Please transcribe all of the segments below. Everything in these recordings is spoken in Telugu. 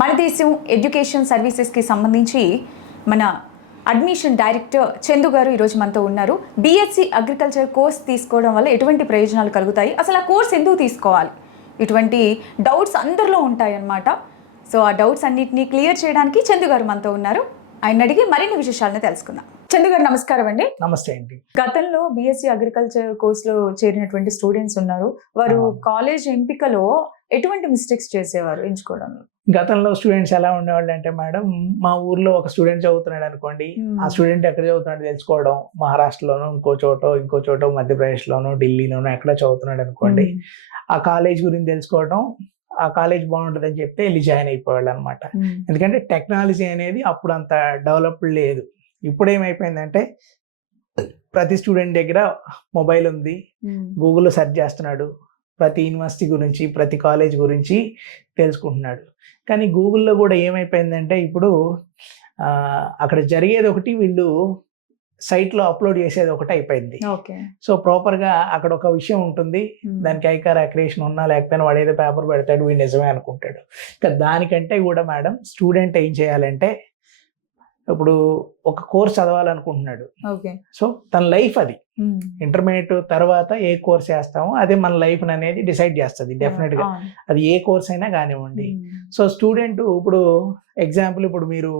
మన దేశం ఎడ్యుకేషన్ సర్వీసెస్కి సంబంధించి మన అడ్మిషన్ డైరెక్టర్ చందు గారు ఈరోజు మనతో ఉన్నారు. బీఎస్సీ అగ్రికల్చర్ కోర్స్ తీసుకోవడం వల్ల ఎటువంటి ప్రయోజనాలు కలుగుతాయి, అసలు ఆ కోర్స్ ఎందుకు తీసుకోవాలి, ఇటువంటి డౌట్స్ అందరిలో ఉంటాయన్నమాట. సో ఆ డౌట్స్ అన్నిటినీ క్లియర్ చేయడానికి చందు గారు మనతో ఉన్నారు. ఆయన అడిగి మరిన్ని విశేషాలను తెలుసుకుందాం. చందు గారు నమస్కారం అండి. నమస్తే అండి. గతంలో బీఎస్సీ అగ్రికల్చర్ కోర్సులో చేరినటువంటి స్టూడెంట్స్ ఉన్నారు. వారు కాలేజ్ ఎంపికలో ఎటువంటి మిస్టేక్స్ చేసేవారు ఎంచుకోవడంలో? గతంలో స్టూడెంట్స్ ఎలా ఉండేవాళ్ళు అంటే మేడం, మా ఊర్లో ఒక స్టూడెంట్ చదువుతున్నాడు అనుకోండి, ఆ స్టూడెంట్ ఎక్కడ చదువుతున్నాడు తెలుసుకోవడం, మహారాష్ట్రలోనో ఇంకో చోట మధ్యప్రదేశ్లోనో ఢిల్లీలోనో ఎక్కడ చదువుతున్నాడు అనుకోండి, ఆ కాలేజ్ గురించి తెలుసుకోవడం, ఆ కాలేజ్ బాగుంటుందని చెప్తే వెళ్ళి జాయిన్ అయిపోయాళ్ళు అనమాట. ఎందుకంటే టెక్నాలజీ అనేది అప్పుడు అంత డెవలప్డ్ లేదు. ఇప్పుడు ఏమైపోయిందంటే ప్రతి స్టూడెంట్ దగ్గర మొబైల్ ఉంది, గూగుల్లో సెర్చ్ చేస్తున్నాడు, ప్రతి యూనివర్సిటీ గురించి ప్రతి కాలేజ్ గురించి తెలుసుకుంటున్నాడు. కానీ గూగుల్లో కూడా ఏమైపోయిందంటే ఇప్పుడు అక్కడ జరిగేది ఒకటి, వీళ్ళు సైట్లో అప్లోడ్ చేసేది ఒకటి అయిపోయింది. సో ప్రాపర్గా అక్కడ ఒక విషయం ఉంటుంది, దానికి ఐకార్ అక్రియేషన్ ఉన్నా లేకపోయినా వాడు ఏదో పేపర్ పెడతాడు, వీడు నిజమే అనుకుంటాడు. ఇంకా దానికంటే కూడా మేడం స్టూడెంట్ ఏం చేయాలంటే, ఇప్పుడు ఒక కోర్స్ చదవాలనుకుంటున్నాడు, సో తన లైఫ్ అది ఇంటర్మీడియట్ తర్వాత ఏ కోర్స్ చేస్తామో అదే మన లైఫ్ అనేది డిసైడ్ చేస్తుంది డెఫినెట్ గా, అది ఏ కోర్స్ అయినా కానివ్వండి. సో స్టూడెంట్ ఇప్పుడు ఎగ్జాంపుల్, ఇప్పుడు మీరు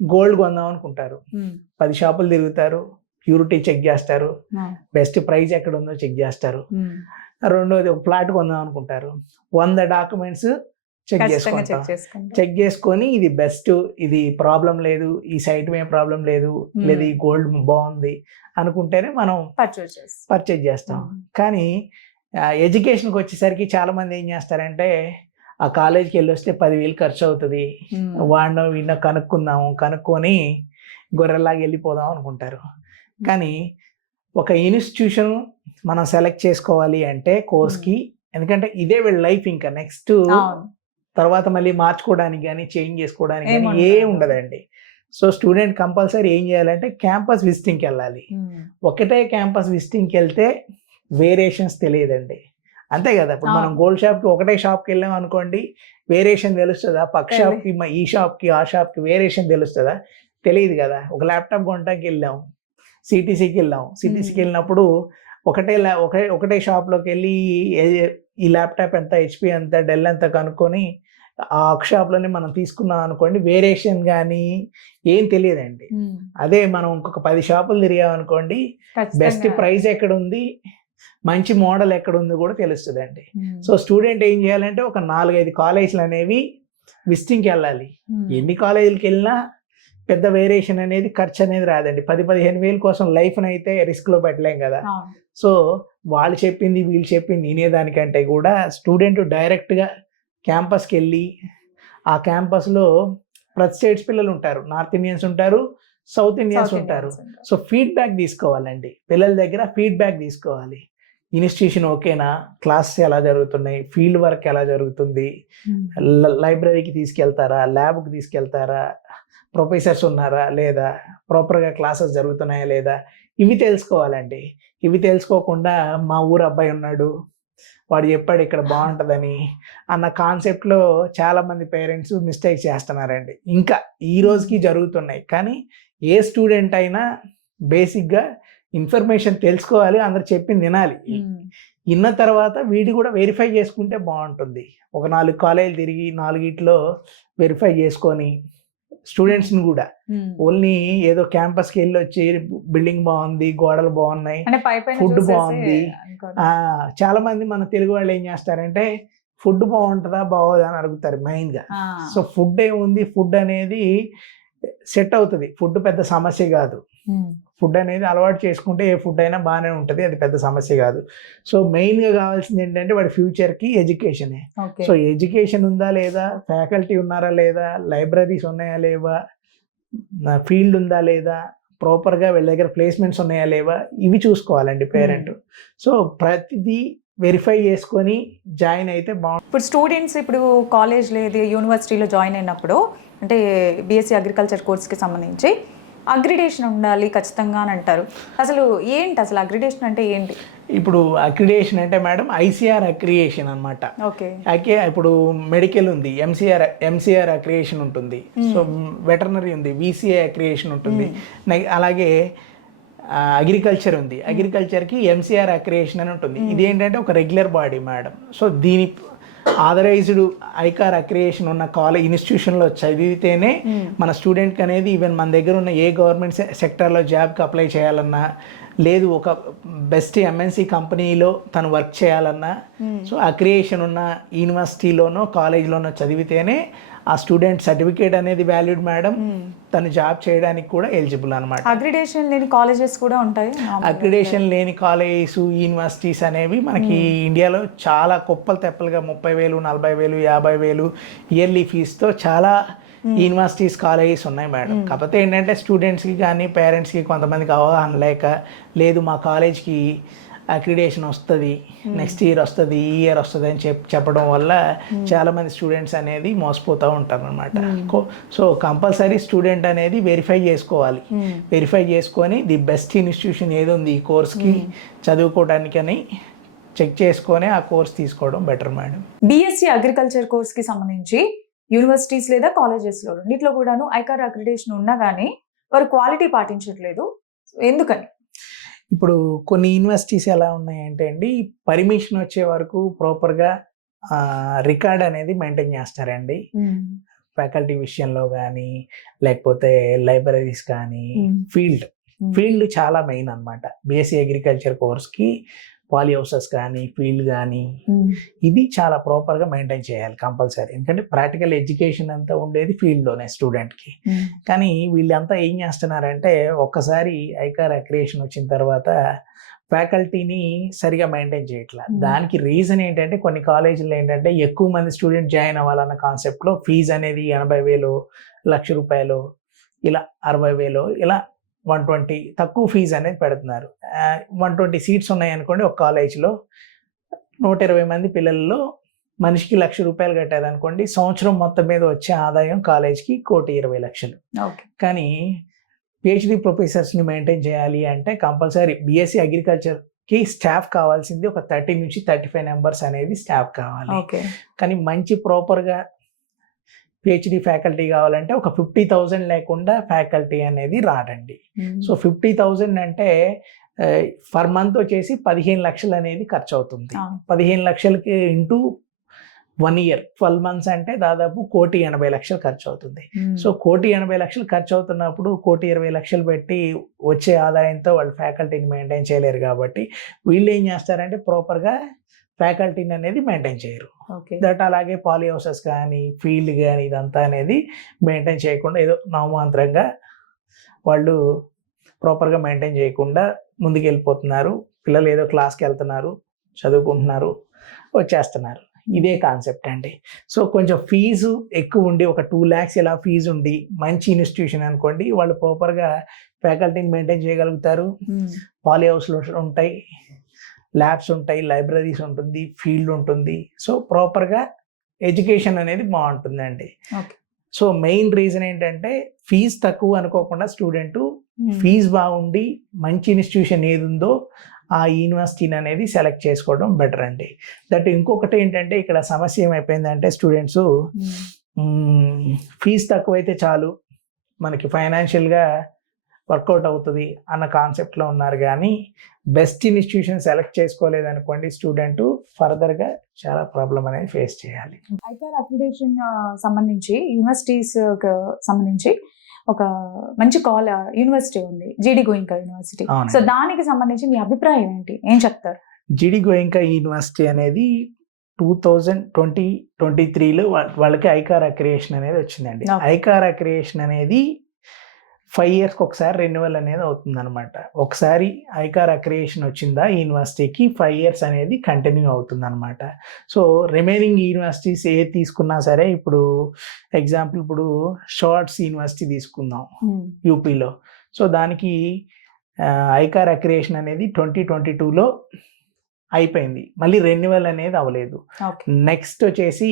గోల్డ్ కొందాం అనుకుంటారు, 10 షాపులు తిరుగుతారు, ప్యూరిటీ చెక్ చేస్తారు, బెస్ట్ ప్రైస్ ఎక్కడ ఉందో చెక్ చేస్తారు. రెండోది ఒక ఫ్లాట్ కొందాం అనుకుంటారు, 100 డాక్యుమెంట్స్ చెక్ చేసుకొని ఇది బెస్ట్, ఇది ప్రాబ్లం లేదు, ఈ సైట్ ఏం ప్రాబ్లం లేదు, లేదా ఈ గోల్డ్ బాగుంది అనుకుంటేనే మనం పర్చేజ్ చేస్తాం. కానీ ఎడ్యుకేషన్కి వచ్చేసరికి చాలా మంది ఏం చేస్తారంటే, ఆ కాలేజ్కి వెళ్ళి వస్తే 10,000 ఖర్చు అవుతుంది, వాడినో వీడినో కనుక్కొని గొర్రెలాగా వెళ్ళిపోదాం అనుకుంటారు. కానీ ఒక ఇన్స్టిట్యూషన్ మనం సెలెక్ట్ చేసుకోవాలి అంటే కోర్స్కి, ఎందుకంటే ఇదే వీళ్ళ లైఫ్, ఇంకా నెక్స్ట్ తర్వాత మళ్ళీ మార్చుకోవడానికి కానీ చేంజ్ చేసుకోవడానికి కానీ ఏం ఉండదండి. సో స్టూడెంట్ కంపల్సరీ ఏం చేయాలంటే క్యాంపస్ విజిటింగ్కి వెళ్ళాలి. ఒకటే క్యాంపస్ విజిటింగ్కి వెళ్తే వేరియేషన్స్ తెలియదండి, అంతే కదా. ఇప్పుడు మనం గోల్డ్ షాప్కి ఒకటే షాప్కి వెళ్ళాం అనుకోండి, వేరియేషన్ తెలుస్తుందా? పక్క షాప్కి ఈ షాప్కి ఆ షాప్కి వేరియేషన్ తెలుస్తుందా? తెలియదు కదా. ఒక ల్యాప్టాప్ కొనడానికి వెళ్ళాం, సిటీసీకి వెళ్ళినప్పుడు ఒకటే షాప్లోకి వెళ్ళి ఈ ల్యాప్టాప్ ఎంత, హెచ్పి ఎంత, డెల్ ఎంత కనుక్కొని ఆ షాప్లోనే మనం తీసుకున్నాం అనుకోండి, వేరియేషన్ కానీ ఏం తెలియదండి. అదే మనం ఇంకొక 10 షాపులు తిరిగామనుకోండి, బెస్ట్ ప్రైస్ ఎక్కడ ఉంది, మంచి మోడల్ ఎక్కడ ఉంది కూడా తెలుస్తుందండి. సో స్టూడెంట్ ఏం చేయాలంటే ఒక 4-5 కాలేజీలు అనేవి విజిటింగ్కి వెళ్ళాలి. ఎన్ని కాలేజీలకి వెళ్ళినా పెద్ద వేరియేషన్ అనేది, ఖర్చు అనేది రాదండి. 10-15 వేలు కోసం లైఫ్ని అయితే రిస్క్లో పెట్టలేం కదా. సో వాళ్ళు చెప్పింది వీళ్ళు చెప్పింది వినేదానికంటే కూడా స్టూడెంట్ డైరెక్ట్గా క్యాంపస్కి వెళ్ళి, ఆ క్యాంపస్లో ప్రతి స్టేట్స్ పిల్లలు ఉంటారు, నార్త్ ఇండియన్స్ ఉంటారు, సౌత్ ఇండియన్స్ ఉంటారు. సో ఫీడ్బ్యాక్ తీసుకోవాలండి, పిల్లల దగ్గర ఫీడ్బ్యాక్ తీసుకోవాలి. ఇన్స్టిట్యూషన్ ఓకేనా, క్లాసెస్ ఎలా జరుగుతున్నాయి, ఫీల్డ్ వర్క్ ఎలా జరుగుతుంది, లైబ్రరీకి తీసుకెళ్తారా, ల్యాబ్కి తీసుకెళ్తారా, ప్రొఫెసర్స్ ఉన్నారా లేదా, ప్రాపర్గా క్లాసెస్ జరుగుతున్నాయా లేదా, ఇవి తెలుసుకోవాలండి. ఇవి తెలుసుకోకుండా మా ఊరు అబ్బాయి ఉన్నాడు, వాడు చెప్పాడు ఇక్కడ బాగుంటుందని అన్న కాన్సెప్ట్లో చాలామంది పేరెంట్స్ మిస్టేక్ చేస్తున్నారండి, ఇంకా ఈ రోజుకి జరుగుతున్నాయి. కానీ ఏ స్టూడెంట్ అయినా బేసిక్గా ఇన్ఫర్మేషన్ తెలుసుకోవాలి, అందరు చెప్పింది వినాలి. విన్న తర్వాత వీటి కూడా వెరిఫై చేసుకుంటే బాగుంటుంది. ఒక 4 కాలేజీలు తిరిగి 4 వెరిఫై చేసుకొని స్టూడెంట్స్ని కూడా, ఓన్లీ ఏదో క్యాంపస్కి వెళ్ళి వచ్చి బిల్డింగ్ బాగుంది, గోడలు బాగున్నాయి, ఫుడ్ బాగుంది. చాలా మంది మన తెలుగు వాళ్ళు ఏం చేస్తారంటే, ఫుడ్ బాగుంటుందా బాగోదా అని అడుగుతారు మెయిన్గా. సో ఫుడ్ ఏముంది, ఫుడ్ అనేది సెట్ అవుతుంది, ఫుడ్ పెద్ద సమస్య కాదు. ఫుడ్ అనేది అలవాటు చేసుకుంటే ఏ ఫుడ్ అయినా బాగానే ఉంటుంది, అది పెద్ద సమస్య కాదు. సో మెయిన్గా కావాల్సింది ఏంటంటే వాడి ఫ్యూచర్కి ఎడ్యుకేషనే. సో ఎడ్యుకేషన్ ఉందా లేదా, ఫ్యాకల్టీ ఉన్నారా లేదా, లైబ్రరీస్ ఉన్నాయా లేవా, ఫీల్డ్ ఉందా లేదా, ప్రాపర్గా వీళ్ళ దగ్గర ప్లేస్మెంట్స్ ఉన్నాయా లేవా, ఇవి చూసుకోవాలండి పేరెంట్. సో ప్రతిదీ వెరిఫై చేసుకొని జాయిన్ అయితే బాగుంటుంది. ఇప్పుడు స్టూడెంట్స్ ఇప్పుడు కాలేజ్ లేదు యూనివర్సిటీలో జాయిన్ అయినప్పుడు, అంటే బీఎస్సీ అగ్రికల్చర్ కోర్స్కి సంబంధించి అగ్రిడేషన్ ఉండాలి ఖచ్చితంగా అని అంటారు. అసలు ఏంటి, అసలు అగ్రిడేషన్ అంటే ఏంటి? ఇప్పుడు అక్రిడేషన్ అంటే మేడం ఐసీఆర్ అక్రియేషన్ అనమాట. ఓకే. ఇప్పుడు మెడికల్ ఉంది, ఎంసీఆర్ అక్రియేషన్ ఉంటుంది. సో వెటర్నరీ ఉంది, విసిఏ అక్రియేషన్ ఉంటుంది. అలాగే అగ్రికల్చర్ ఉంది, అగ్రికల్చర్కి ఎంసీఆర్ అక్రియేషన్ అని ఉంటుంది. ఇది ఏంటంటే ఒక రెగ్యులర్ బాడీ మేడం. సో దీని ఆథరైజ్డ్ ఐకార్ అక్రియేషన్ ఉన్న కాలేజ్ ఇన్స్టిట్యూషన్లో చదివితేనే మన స్టూడెంట్కి అనేది ఈవెన్ మన దగ్గర ఉన్న ఏ గవర్నమెంట్ సెక్టర్లో జాబ్కి అప్లై చేయాలన్నా, లేదు ఒక బెస్ట్ ఎంఎన్సీ కంపెనీలో తను వర్క్ చేయాలన్నా, సో అక్రియేషన్ ఉన్న యూనివర్సిటీలోనో కాలేజ్లోనో చదివితేనే ఆ స్టూడెంట్ సర్టిఫికేట్ అనేది వాల్యూడ్ మేడం. తను జాబ్ చేయడానికి కూడా ఎలిజిబుల్ అనమాట. అక్రిడేషన్ లేని కాలేజెస్ కూడా ఉంటాయి. అక్రిడేషన్ లేని కాలేజెస్, యూనివర్సిటీస్ అనేవి మనకి ఇండియాలో చాలా కుప్పలు తెప్పలుగా 30,000, 40,000, 50,000 ఇయర్లీ ఫీజుతో చాలా యూనివర్సిటీస్, కాలేజెస్ ఉన్నాయి మేడం. కాకపోతే ఏంటంటే స్టూడెంట్స్కి కానీ పేరెంట్స్కి కొంతమందికి అవగాహన లేక, లేదు మా కాలేజ్కి అక్రిడేషన్ వస్తుంది, నెక్స్ట్ ఇయర్ వస్తుంది, ఈ ఇయర్ వస్తుంది అని చెప్పడం వల్ల చాలామంది స్టూడెంట్స్ అనేది మోసపోతూ ఉంటారు అనమాట. సో కంపల్సరీ స్టూడెంట్ అనేది వెరిఫై చేసుకోవాలి. వెరిఫై చేసుకొని ది బెస్ట్ ఇన్స్టిట్యూషన్ ఏది ఉంది ఈ కోర్స్కి చదువుకోవడానికి అని చెక్ చేసుకొని ఆ కోర్స్ తీసుకోవడం బెటర్ మేడం. బీఎస్సీ అగ్రికల్చర్ కోర్స్కి సంబంధించి యూనివర్సిటీస్ లేదా కాలేజెస్లో రెండిట్లో కూడాను ఐకార్ అక్రిడేషన్ ఉన్నా కానీ వారు క్వాలిటీ పాటించట్లేదు. ఎందుకని? ఇప్పుడు కొన్ని యూనివర్సిటీస్ ఎలా ఉన్నాయంటే అండి, పర్మిషన్ వచ్చే వరకు ప్రాపర్గా రికార్డ్ అనేది మెయింటైన్ చేస్తారండి. ఫ్యాకల్టీ విషయంలో కానీ, లేకపోతే లైబ్రరీస్ కానీ, ఫీల్డ్ చాలా మెయిన్ అనమాట. బీఎస్సీ అగ్రికల్చర్ కోర్స్కి పాలీ హౌసెస్ కానీ, ఫీల్డ్ కానీ, ఇది చాలా ప్రాపర్గా మెయింటైన్ చేయాలి కంపల్సరీ. ఎందుకంటే ప్రాక్టికల్ ఎడ్యుకేషన్ అంతా ఉండేది ఫీల్డ్లోనే స్టూడెంట్కి. కానీ వీళ్ళంతా ఏం చేస్తున్నారంటే, ఒక్కసారి ఐకార్ అక్రియేషన్ వచ్చిన తర్వాత ఫ్యాకల్టీని సరిగా మెయింటైన్ చేయట్లా. దానికి రీజన్ ఏంటంటే, కొన్ని కాలేజీలు ఏంటంటే ఎక్కువ మంది స్టూడెంట్ జాయిన్ అవ్వాలన్న కాన్సెప్ట్లో ఫీజు అనేది 80,000, ₹1,00,000, ఇలా 60,000, ఇలా 120 తక్కువ ఫీజు అనేది పెడుతున్నారు. 120 సీట్స్ ఉన్నాయనుకోండి ఒక కాలేజ్లో, 120 మంది పిల్లల్లో మనిషికి ₹1,00,000 కట్టారనుకోండి, సంవత్సరం మొత్తం మీద వచ్చే ఆదాయం కాలేజ్కి 1,20,00,000. కానీ పిహెచ్డి ప్రొఫెసర్స్ని మెయింటైన్ చేయాలి అంటే కంపల్సరీ బీఎస్సీ అగ్రికల్చర్కి స్టాఫ్ కావాల్సింది ఒక 30 నుంచి 35 మెంబర్స్ అనేది స్టాఫ్ కావాలి. కానీ మంచి ప్రాపర్గా పిహెచ్డి ఫ్యాకల్టీ కావాలంటే ఒక 50,000 లేకుండా ఫ్యాకల్టీ అనేది రాడండి. సో 50,000 అంటే పర్ మంత్ వచ్చేసి 15 లక్షలు అనేది ఖర్చు అవుతుంది. 15 లక్షలకి ఇంటూ 1 ఇయర్ 12 months అంటే దాదాపు 1,80,00,000 ఖర్చు అవుతుంది. సో 1,80,00,000 ఖర్చు అవుతున్నప్పుడు 1,20,00,000 పెట్టి వచ్చే ఆదాయంతో వాళ్ళు ఫ్యాకల్టీని మెయింటైన్ చేయలేరు. కాబట్టి వీళ్ళు ఏం చేస్తారంటే ప్రాపర్గా ఫ్యాకల్టీని అనేది మెయింటైన్ చేయరు. దట్ అలాగే పాలీ హౌసెస్ కానీ, ఫీల్డ్ కానీ, ఇదంతా అనేది మెయింటైన్ చేయకుండా ఏదో నామాంతరంగా వాళ్ళు ప్రాపర్గా మెయింటైన్ చేయకుండా ముందుకు వెళ్ళిపోతున్నారు. పిల్లలు ఏదో క్లాస్కి వెళ్తున్నారు, చదువుకుంటున్నారు, వచ్చేస్తున్నారు. ఇదే కాన్సెప్ట్ అండి. సో కొంచెం ఫీజు ఎక్కువ ఉండి, ఒక 2 lakhs ఇలా ఫీజు ఉండి మంచి ఇన్స్టిట్యూషన్ అనుకోండి, వాళ్ళు ప్రాపర్గా ఫ్యాకల్టీని మెయింటైన్ చేయగలుగుతారు. పాలీ హౌస్లు ఉంటాయి, ల్యాబ్స్ ఉంటాయి, లైబ్రరీస్ ఉంటుంది, ఫీల్డ్ ఉంటుంది. సో ప్రాపర్గా ఎడ్యుకేషన్ అనేది బాగుంటుందండి. సో మెయిన్ రీజన్ ఏంటంటే, ఫీజు తక్కువ అనుకోకుండా స్టూడెంట్ ఫీజు బాగుండి మంచి ఇన్స్టిట్యూషన్ ఏది ఉందో ఆ యూనివర్సిటీని అనేది సెలెక్ట్ చేసుకోవడం బెటర్ అండి. దట్ ఇంకొకటి ఏంటంటే, ఇక్కడ సమస్య ఏమైపోయిందంటే, స్టూడెంట్స్ ఫీజు తక్కువైతే చాలు మనకి ఫైనాన్షియల్గా వర్కౌట్ అవుతుంది అన్న కాన్సెప్ట్లో ఉన్నారు. కానీ బెస్ట్ ఇన్స్టిట్యూషన్ సెలెక్ట్ చేసుకోలేదనుకోండి, స్టూడెంట్ ఫర్దర్గా చాలా ప్రాబ్లం అనేది ఫేస్ చేయాలి. ఐకార్ అక్రిడేషన్ సంబంధించి యూనివర్సిటీస్ సంబంధించి ఒక మంచి యూనివర్సిటీ ఉంది, జీడి గోయింకా యూనివర్సిటీ. సో దానికి సంబంధించి మీ అభిప్రాయం ఏంటి, ఏం చెప్తారు? జీడి గోయింకా యూనివర్సిటీ అనేది 2023లో వాళ్ళకి ఐకార్ అక్రియేషన్ అనేది వచ్చిందండి. ఐకార్ అక్రియేషన్ అనేది 5 years ఒకసారి రెన్యువల్ అనేది అవుతుంది అనమాట. ఒకసారి ఐకార్ అక్రియేషన్ వచ్చిందా యూనివర్సిటీకి 5 years అనేది కంటిన్యూ అవుతుంది అనమాట. సో రిమైనింగ్ యూనివర్సిటీస్ ఏ తీసుకున్నా సరే, ఇప్పుడు ఎగ్జాంపుల్ ఇప్పుడు షార్ట్స్ యూనివర్సిటీ తీసుకుందాం యూపీలో. సో దానికి ఐకార్ అక్రియేషన్ అనేది 2022లో అయిపోయింది, మళ్ళీ రెన్యువల్ అనేది అవ్వలేదు. నెక్స్ట్ వచ్చేసి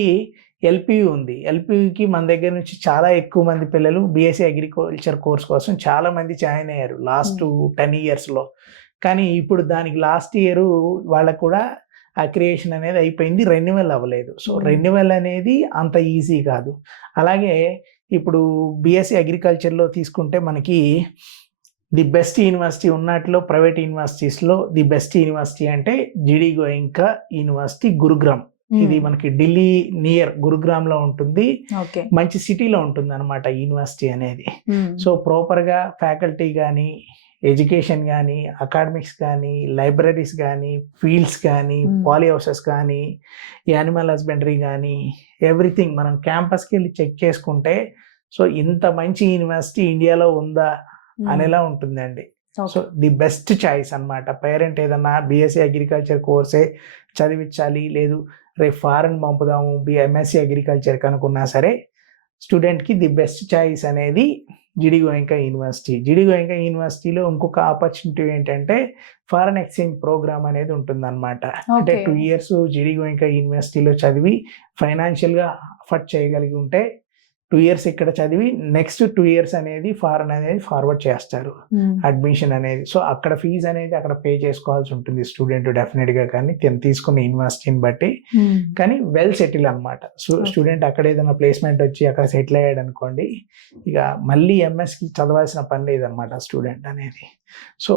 ఎల్పియు ఉంది. ఎల్పియుకి మన దగ్గర నుంచి చాలా ఎక్కువ మంది పిల్లలు బీఎస్సీ అగ్రికల్చర్ కోర్స్ కోసం చాలా మంది జాయిన్ అయ్యారు లాస్ట్ 10 yearsలో. కానీ ఇప్పుడు దానికి లాస్ట్ ఇయర్ వాళ్ళకు కూడా ఆ క్రియేషన్ అనేది అయిపోయింది, రెన్యువల్ అవ్వలేదు. సో రెన్యువల్ అనేది అంత ఈజీ కాదు. అలాగే ఇప్పుడు బీఎస్సీ అగ్రికల్చర్లో తీసుకుంటే మనకి ది బెస్ట్ యూనివర్సిటీ ఉన్నట్లో ప్రైవేట్ యూనివర్సిటీస్లో ది బెస్ట్ యూనివర్సిటీ అంటే జిడి గోయంకా యూనివర్సిటీ గురుగ్రామ్. ఇది మనకి ఢిల్లీ నియర్ గురుగ్రామ్ లో ఉంటుంది, మంచి సిటీలో ఉంటుంది అనమాట యూనివర్సిటీ అనేది. సో ప్రాపర్ గా ఫ్యాకల్టీ కానీ, ఎడ్యుకేషన్ కానీ, అకాడమిక్స్ కానీ, లైబ్రరీస్ కానీ, ఫీల్డ్స్ కానీ, పాలీ హౌసెస్ కానీ, యానిమల్ హస్బెండరీ కానీ, ఎవ్రీథింగ్ మనం క్యాంపస్కి వెళ్ళి చెక్ చేసుకుంటే సో ఇంత మంచి యూనివర్సిటీ ఇండియాలో ఉందా అనేలా ఉంటుందండి. సో ది బెస్ట్ చాయిస్ అన్నమాట. పేరెంట్ ఏదన్నా బీఎస్సీ అగ్రికల్చర్ కోర్సే చదివించాలి, లేదు రేపు ఫారెన్ పంపుదాము ఎంఎస్సీ అగ్రికల్చర్ కనుకున్నా సరే స్టూడెంట్కి ది బెస్ట్ చాయిస్ అనేది GD Goenka university. GD Goenka యూనివర్సిటీలో ఇంకొక ఆపర్చునిటీ ఏంటంటే ఫారెన్ ఎక్స్చేంజ్ ప్రోగ్రామ్ అనేది ఉంటుందన్నమాట. అంటే 2 years జిడి గోయంకా యూనివర్సిటీలో చదివి ఫైనాన్షియల్గా అఫోర్డ్ చేయగలిగి ఉంటే 2 years ఇక్కడ చదివి నెక్స్ట్ 2 years అనేది ఫారెన్ అనేది ఫార్వర్డ్ చేస్తారు అడ్మిషన్ అనేది. సో అక్కడ ఫీజు అనేది అక్కడ పే చేసుకోవాల్సి ఉంటుంది స్టూడెంట్ డెఫినెట్గా, కానీ తీసుకున్న యూనివర్సిటీని బట్టి. కానీ వెల్ సెటిల్ అనమాట స్టూడెంట్. అక్కడ ఏదైనా ప్లేస్మెంట్ వచ్చి అక్కడ సెటిల్ అయ్యాడు అనుకోండి, ఇక మళ్ళీ ఎంఎస్కి చదవాల్సిన పని లేదనమాట స్టూడెంట్ అనేది. సో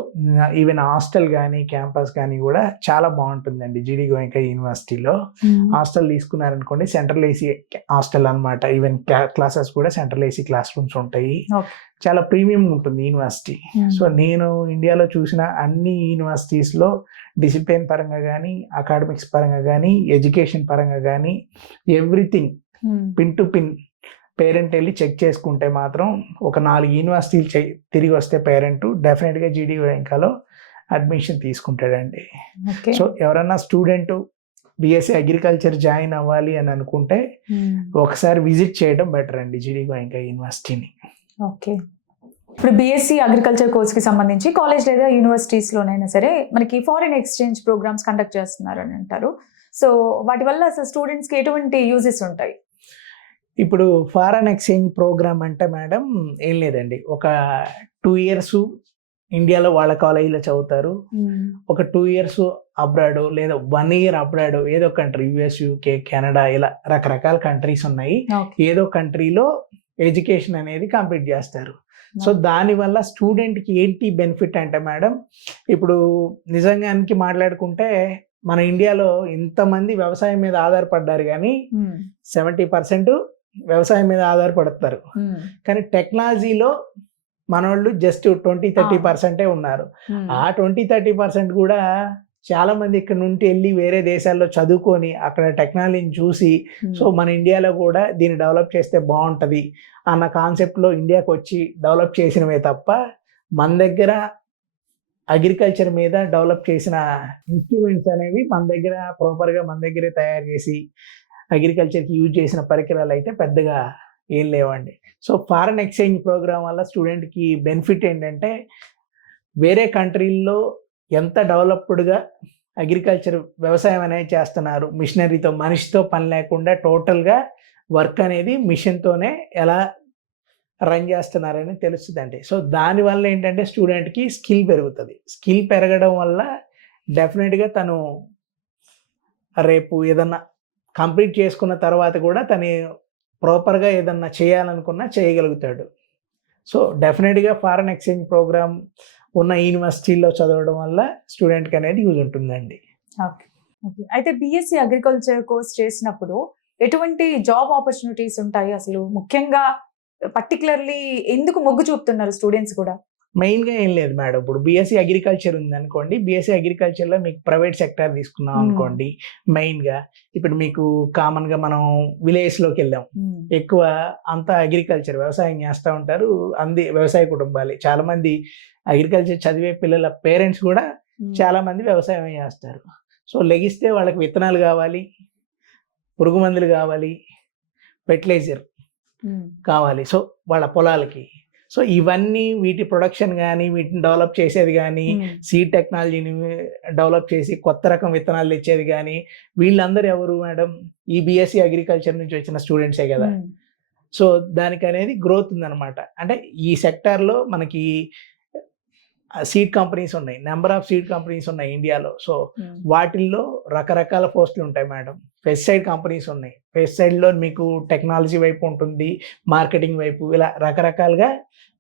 ఈవెన్ హాస్టల్ కానీ క్యాంపస్ కానీ కూడా చాలా బాగుంటుందండి జిడి గోయంకా యూనివర్సిటీలో. హాస్టల్ తీసుకున్నారనుకోండి సెంట్రల్ ఏసీ హాస్టల్ అనమాట. ఈవెన్ క్లాసెస్ కూడా సెంట్రల్ ఏసీ క్లాస్ రూమ్స్ ఉంటాయి. చాలా ప్రీమియం ఉంటుంది యూనివర్సిటీ. సో నేను ఇండియాలో చూసిన అన్ని యూనివర్సిటీస్లో డిసిప్లిన్ పరంగా కానీ, అకాడమిక్స్ పరంగా కానీ, ఎడ్యుకేషన్ పరంగా కానీ everything pin to pin parent వెళ్ళి చెక్ చేసుకుంటే మాత్రం ఒక 4 యూనివర్సిటీలు తిరిగి వస్తే పేరెంట్ డెఫినెట్గా జిడి గోయంకాలో అడ్మిషన్ తీసుకుంటాడండి. సో ఎవరన్నా స్టూడెంట్ బీఎస్సీ అగ్రికల్చర్ జాయిన్ అవ్వాలి అని అనుకుంటే ఒకసారి విజిట్ చేయడం బెటర్ అండి జిడి గోయంకా యూనివర్సిటీని. ఓకే, ఇప్పుడు బీఎస్సీ అగ్రికల్చర్ కోర్స్కి సంబంధించి కాలేజ్ లేదా యూనివర్సిటీస్లోనైనా సరే మనకి ఫారిన్ ఎక్స్చేంజ్ ప్రోగ్రామ్స్ కండక్ట్ చేస్తున్నారు అని అంటారు. సో వాటి వల్ల అసలు స్టూడెంట్స్కి ఎటువంటి యూజెస్ ఉంటాయి? ఇప్పుడు ఫారెన్ ఎక్స్చేంజ్ ప్రోగ్రామ్ అంటే మేడం ఏం లేదండి, ఒక 2 years ఇండియాలో వాళ్ళ కాలేజీలో చదువుతారు, ఒక 2 years అబ్రాడ్ లేదా 1 year అబ్రాడ్ ఏదో కంట్రీ, యుఎస్, యూకే, కెనడా, ఇలా రకరకాల కంట్రీస్ ఉన్నాయి. ఏదో కంట్రీలో ఎడ్యుకేషన్ అనేది కంప్లీట్ చేస్తారు. సో దానివల్ల స్టూడెంట్కి ఏంటి బెనిఫిట్ అంటే మేడం, ఇప్పుడు నిజంగానికి మాట్లాడుకుంటే మన ఇండియాలో ఇంతమంది వ్యవసాయం మీద ఆధారపడ్డారు, కానీ 70% వ్యవసాయం మీద ఆధారపడతారు. కానీ టెక్నాలజీలో మనోళ్ళు జస్ట్ 20-30% ఉన్నారు. ఆ 20-30% కూడా చాలా మంది ఇక్కడ నుండి వెళ్ళి వేరే దేశాల్లో చదువుకొని అక్కడ టెక్నాలజీని చూసి సో మన ఇండియాలో కూడా దీన్ని డెవలప్ చేస్తే బాగుంటుంది అన్న కాన్సెప్ట్లో ఇండియాకి వచ్చి డెవలప్ చేసినవే తప్ప మన దగ్గర అగ్రికల్చర్ మీద డెవలప్ చేసిన ఇన్స్ట్రుమెంట్స్ అనేవి మన దగ్గర ప్రాపర్గా మన దగ్గరే తయారు చేసి అగ్రికల్చర్కి యూజ్ చేసిన పరికరాలు అయితే పెద్దగా ఏం లేవండి. సో ఫారెన్ ఎక్స్చేంజ్ ప్రోగ్రామ్ వల్ల స్టూడెంట్కి బెనిఫిట్ ఏంటంటే వేరే కంట్రీల్లో ఎంత డెవలప్డ్గా అగ్రికల్చర్ వ్యవసాయం అనేది చేస్తున్నారు, మిషనరీతో మనిషితో పని లేకుండా టోటల్గా వర్క్ అనేది మిషన్తోనే ఎలా రన్ చేస్తున్నారని తెలుస్తుందండి. సో దానివల్ల ఏంటంటే స్టూడెంట్కి స్కిల్ పెరుగుతుంది. స్కిల్ పెరగడం వల్ల డెఫినెట్గా తను రేపు ఏదన్నా కంప్లీట్ చేసుకున్న తర్వాత కూడా తను ప్రాపర్గా ఏదన్నా చేయాలనుకున్నా చేయగలుగుతాడు. సో డెఫినెట్గా ఫారెన్ ఎక్స్చేంజ్ ప్రోగ్రామ్ ఉన్న యూనివర్సిటీలో చదవడం వల్ల స్టూడెంట్కి అనేది యూజ్ ఉంటుందండి. ఓకే, అయితే బీఎస్సీ అగ్రికల్చర్ కోర్స్ చేసినప్పుడు ఎటువంటి జాబ్ ఆపర్చునిటీస్ ఉంటాయి అసలు? ముఖ్యంగా పర్టికులర్లీ ఎందుకు మొగ్గు చూపుతున్నారు స్టూడెంట్స్ కూడా? మెయిన్గా ఏం లేదు మేడం, ఇప్పుడు బీఎస్సీ అగ్రికల్చర్ ఉంది అనుకోండి, బీఎస్సీ అగ్రికల్చర్లో మీకు ప్రైవేట్ సెక్టర్ తీసుకున్నాం అనుకోండి, మెయిన్గా ఇప్పుడు మీకు కామన్గా మనం విలేజ్లోకి వెళ్ళాం, ఎక్కువ అంతా అగ్రికల్చర్ వ్యవసాయం చేస్తూ ఉంటారు, వ్యవసాయ కుటుంబాలే చాలా మంది. అగ్రికల్చర్ చదివే పిల్లల పేరెంట్స్ కూడా చాలా మంది వ్యవసాయం చేస్తారు. సో లెగిస్తే వాళ్ళకి విత్తనాలు కావాలి, పురుగు మందులు కావాలి, ఫెర్టిలైజర్ కావాలి, సో వాళ్ళ పొలాలకి. సో ఇవన్నీ వీటి ప్రొడక్షన్ కానీ వీటిని డెవలప్ చేసేది కానీ సీడ్ టెక్నాలజీని డెవలప్ చేసి కొత్త రకం విత్తనాలు తెచ్చేది కానీ వీళ్ళందరూ ఎవరు మేడం? ఈ బీఎస్సీ అగ్రికల్చర్ నుంచి వచ్చిన స్టూడెంట్సే కదా. సో దానికి అనేది గ్రోత్ ఉందన్నమాట. అంటే ఈ సెక్టార్లో మనకి సీడ్ కంపెనీస్ ఉన్నాయి, నెంబర్ ఆఫ్ సీడ్ కంపెనీస్ ఉన్నాయి ఇండియాలో. సో వాటిల్లో రకరకాల పోస్టులు ఉంటాయి మేడం. పెస్టిసైడ్ కంపెనీస్ ఉన్నాయి, పెస్టిసైడ్లో మీకు టెక్నాలజీ వైపు ఉంటుంది, మార్కెటింగ్ వైపు, ఇలా రకరకాలుగా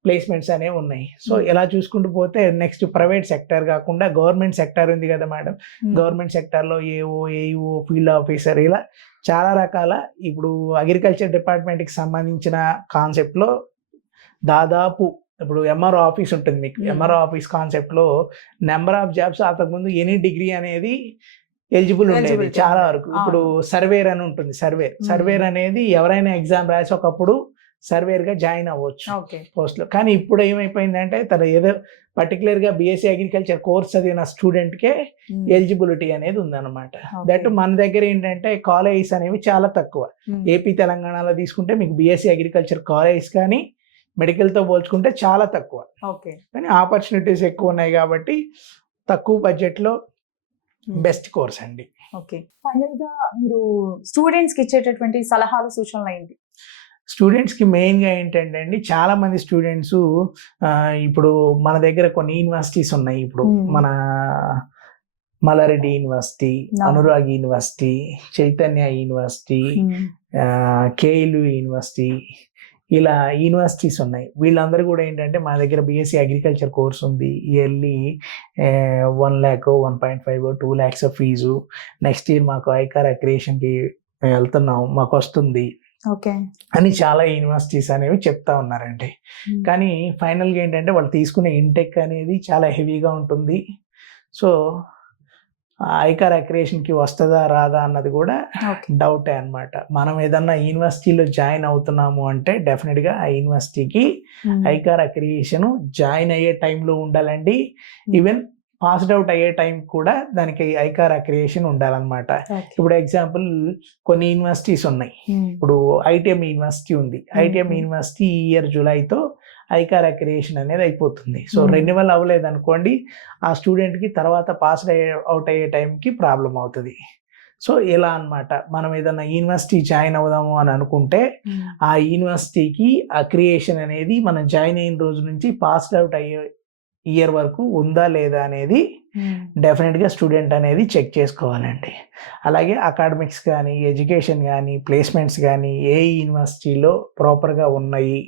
ప్లేస్మెంట్స్ అనేవి ఉన్నాయి. సో ఇలా చూసుకుంటూ పోతే నెక్స్ట్ ప్రైవేట్ సెక్టర్ కాకుండా గవర్నమెంట్ సెక్టర్ ఉంది కదా మేడం. గవర్నమెంట్ సెక్టర్లో ఏఓ, ఏఈఓ, ఫీల్డ్ ఆఫీసర్, ఇలా చాలా రకాల ఇప్పుడు అగ్రికల్చర్ డిపార్ట్మెంట్కి సంబంధించిన కాన్సెప్ట్లో దాదాపు ఇప్పుడు ఎంఆర్ఓ ఆఫీస్ ఉంటుంది మీకు. ఎంఆర్ఓ ఆఫీస్ కాన్సెప్ట్లో నెంబర్ ఆఫ్ జాబ్స్ అంతకుముందు ఎనీ డిగ్రీ అనేది ఎలిజిబుల్ ఉండేది చాలా వరకు. ఇప్పుడు సర్వేర్ అని ఉంటుంది. సర్వేర్ అనేది ఎవరైనా ఎగ్జామ్ రాసి ఒకప్పుడు సర్వేర్గా జాయిన్ అవ్వచ్చు పోస్ట్లో. కానీ ఇప్పుడు ఏమైపోయిందంటే తన ఏదో పర్టికులర్గా బీఎస్సీ అగ్రికల్చర్ కోర్స్ చదివిన స్టూడెంట్కే ఎలిజిబిలిటీ అనేది ఉందన్నమాట. దట్ మన దగ్గర ఏంటంటే కాలేజెస్ అనేవి చాలా తక్కువ. ఏపీ తెలంగాణలో తీసుకుంటే మీకు బీఎస్సీ అగ్రికల్చర్ కాలేజెస్ కానీ మెడికల్తో పోల్చుకుంటే చాలా తక్కువ. కానీ ఆపర్చునిటీస్ ఎక్కువ ఉన్నాయి కాబట్టి తక్కువ బడ్జెట్లో బెస్ట్ కోర్స్ అండి. ఓకే, ఫైనల్గా మీరు స్టూడెంట్స్కి ఇచ్చేటటువంటి సలహాలు, సూచనలు ఏంటి? స్టూడెంట్స్కి మెయిన్గా ఏంటంటే అండి, చాలా మంది స్టూడెంట్స్ ఇప్పుడు మన దగ్గర కొన్ని యూనివర్సిటీస్ ఉన్నాయి. ఇప్పుడు మన Malla Reddy university, Anurag university, Chaitanya university, KLU university, ఇలా యూనివర్సిటీస్ ఉన్నాయి. వీళ్ళందరూ కూడా ఏంటంటే మా దగ్గర బీఎస్సీ అగ్రికల్చర్ కోర్స్ ఉంది, yearly 1 lakh, 1.5, 2 lakhs fees. Next year మాకు ఐకార్ అక్రియేషన్కి వెళ్తున్నాం, మాకు వస్తుంది అని చాలా యూనివర్సిటీస్ అనేవి చెప్తా ఉన్నారండి. కానీ ఫైనల్గా ఏంటంటే వాళ్ళు తీసుకునే ఇంటెక్ అనేది చాలా హెవీగా ఉంటుంది. సో ఐకార్ అక్రియేషన్కి వస్తుందా రాదా అన్నది కూడా డౌటే అనమాట. మనం ఏదన్నా యూనివర్సిటీలో జాయిన్ అవుతున్నాము అంటే డెఫినెట్గా ఆ యూనివర్సిటీకి ఐకార్ అక్రియేషన్ జాయిన్ అయ్యే టైంలో ఉండాలండి. ఈవెన్ పాస్డ్ అవుట్ అయ్యే టైం కూడా దానికి ఐకార్ అక్రియేషన్ ఉండాలన్నమాట. ఇప్పుడు ఎగ్జాంపుల్ కొన్ని యూనివర్సిటీస్ ఉన్నాయి. ఇప్పుడు ఐటీఎం యూనివర్సిటీ ఉంది. ఐటీఎం యూనివర్సిటీ ఈ ఇయర్ జూలైతో ఐకార్ అక్రియేషన్ అనేది అయిపోతుంది. సో రెన్యువల్ అవ్వలేదు అనుకోండి, ఆ స్టూడెంట్కి తర్వాత పాస్డ్ అవుట్ అయ్యే టైంకి ప్రాబ్లం అవుతుంది. సో ఇలా అన్నమాట. మనం ఏదైనా యూనివర్సిటీ జాయిన్ అవుదాము అని అనుకుంటే ఆ యూనివర్సిటీకి అక్రియేషన్ అనేది మనం జాయిన్ అయిన రోజు నుంచి పాస్డ్ అవుట్ అయ్యే ఇయర్ వరకు ఉందా లేదా అనేది డెఫినెట్గా స్టూడెంట్ అనేది చెక్ చేసుకోవాలండి. అలాగే అకాడమిక్స్ కానీ, ఎడ్యుకేషన్ కానీ, ప్లేస్మెంట్స్ కానీ ఏ యూనివర్సిటీలో ప్రాపర్గా ఉన్నాయి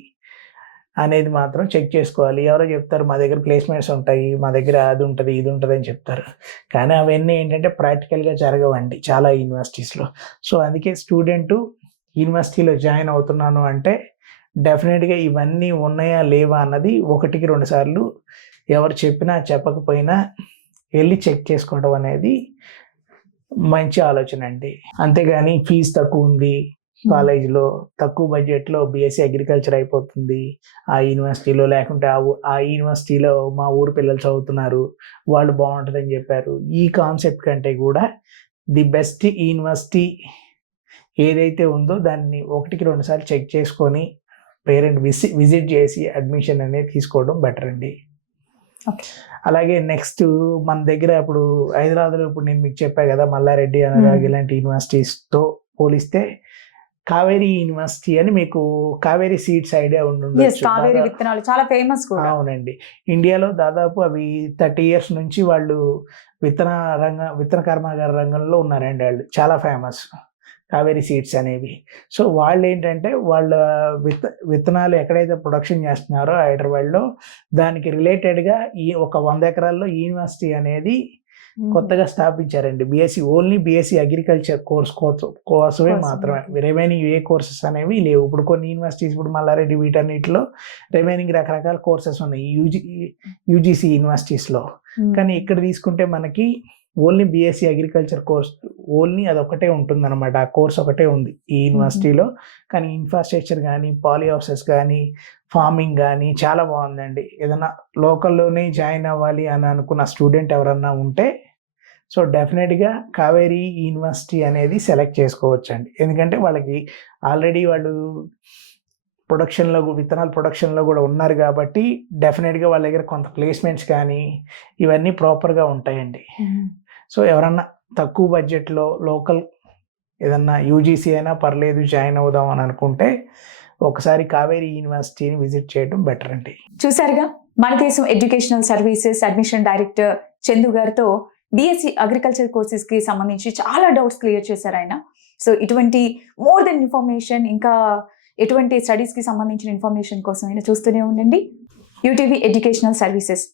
అనేది మాత్రం చెక్ చేసుకోవాలి. ఎవరో చెప్తారు మా దగ్గర ప్లేస్మెంట్స్ ఉంటాయి, మా దగ్గర అది ఉంటుంది, ఇది ఉంటుంది అని చెప్తారు. కానీ అవన్నీ ఏంటంటే ప్రాక్టికల్గా జరగవండి చాలా యూనివర్సిటీస్లో. సో అందుకే స్టూడెంటు యూనివర్సిటీలో జాయిన్ అవుతున్నాను అంటే డెఫినెట్గా ఇవన్నీ ఉన్నాయా లేవా అన్నది 1-2 సార్లు ఎవరు చెప్పినా చెప్పకపోయినా వెళ్ళి చెక్ చేసుకోవడం అనేది మంచి ఆలోచన అండి. అంతేగాని ఫీజు తక్కువ ఉంది కాలేజీలో, తక్కువ బడ్జెట్లో బీఎస్సీ అగ్రికల్చర్ అయిపోతుంది ఆ యూనివర్సిటీలో, లేకుంటే ఆ యూనివర్సిటీలో మా ఊరు పిల్లలు చదువుతున్నారు వాళ్ళు బాగుంటుందని చెప్పారు, ఈ కాన్సెప్ట్ కంటే కూడా ది బెస్ట్ యూనివర్సిటీ ఏదైతే ఉందో దాన్ని 1-2 సార్లు చెక్ చేసుకొని పేరెంట్ విజిట్ చేసి అడ్మిషన్ అనేది తీసుకోవడం బెటర్ అండి. అలాగే నెక్స్ట్ మన దగ్గర ఇప్పుడు హైదరాబాద్లో ఇప్పుడు నేను మీకు చెప్పా కదా మల్లారెడ్డి, అనురాగ్ ఇలాంటి యూనివర్సిటీస్తో పోలిస్తే కావేరీ యూనివర్సిటీ అని మీకు కావేరీ సీడ్స్ ఐడియా ఉండొచ్చు. కావేరీ విత్తనాలు చాలా ఫేమస్ కూడా. అవునండి, ఇండియాలో దాదాపు అవి 30 years నుంచి వాళ్ళు విత్తన కర్మాగార రంగంలో ఉన్నారండి. వాళ్ళు చాలా ఫేమస్ కావేరీ సీడ్స్ అనేవి. సో వాళ్ళు ఏంటంటే వాళ్ళ విత్తనాలు ఎక్కడైతే ప్రొడక్షన్ చేస్తున్నారో హైదరాబాద్లో దానికి రిలేటెడ్గా ఒక 100 ఎకరాల్లో యూనివర్సిటీ అనేది కొత్తగా స్థాపించారండి. ఓన్లీ బీఎస్సీ అగ్రికల్చర్ కోసమే మాత్రమే, రిమైనింగ్ ఏ కోర్సెస్ అనేవి లేవు. ఇప్పుడు కొన్ని యూనివర్సిటీస్, ఇప్పుడు మల్లారెడ్డి వీటన్నిటిలో రిమైనింగ్ రకరకాల కోర్సెస్ ఉన్నాయి యూజీసీ యూనివర్సిటీస్లో. కానీ ఇక్కడ తీసుకుంటే మనకి only BSE agriculture course only అదొకటే ఉంటుందన్నమాట. ఆ కోర్స్ ఒకటే ఉంది ఈ యూనివర్సిటీలో. కానీ ఇన్ఫ్రాస్ట్రక్చర్ కానీ, పాలీ హౌసెస్ కానీ, ఫార్మింగ్ కానీ చాలా బాగుందండి. ఏదైనా లోకల్లోనే జాయిన్ అవ్వాలి అని అనుకున్న స్టూడెంట్ ఎవరన్నా ఉంటే సో డెఫినెట్గా కావేరీ యూనివర్సిటీ అనేది సెలెక్ట్ చేసుకోవచ్చు అండి. ఎందుకంటే వాళ్ళకి ఆల్రెడీ వాళ్ళు విత్తనాల ప్రొడక్షన్లో కూడా ఉన్నారు కాబట్టి డెఫినెట్గా వాళ్ళ దగ్గర కొంత ప్లేస్మెంట్స్ కానీ ఇవన్నీ ప్రాపర్గా ఉంటాయండి. సో ఎవరన్నా తక్కువ బడ్జెట్లో లోకల్ ఏదన్నా యూజీసీ అయినా పర్లేదు జాయిన్ అవుదాం అని అనుకుంటే ఒకసారి కావేరీ యూనివర్సిటీని విజిట్ చేయడం బెటర్ అండి. చూసారుగా మన దేశం educational services admission director Chandu గారితో బిఎస్సి అగ్రికల్చర్ కోర్సెస్ కి సంబంధించి చాలా డౌట్స్ క్లియర్ చేశారు ఆయన. సో ఇటువంటి మోర్ దెన్ ఇన్ఫర్మేషన్, ఇంకా ఎటువంటి స్టడీస్ కి సంబంధించిన ఇన్ఫర్మేషన్ కోసం అయినా చూస్తూనే ఉండండి యూటీవీ ఎడ్యుకేషనల్ సర్వీసెస్.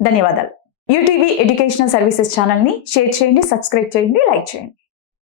ధన్యవాదాలు. యూటీవీ ఎడ్యుకేషనల్ సర్వీసెస్ ఛానల్ని షేర్ చేయండి, సబ్స్క్రైబ్ చేయండి, లైక్ చేయండి.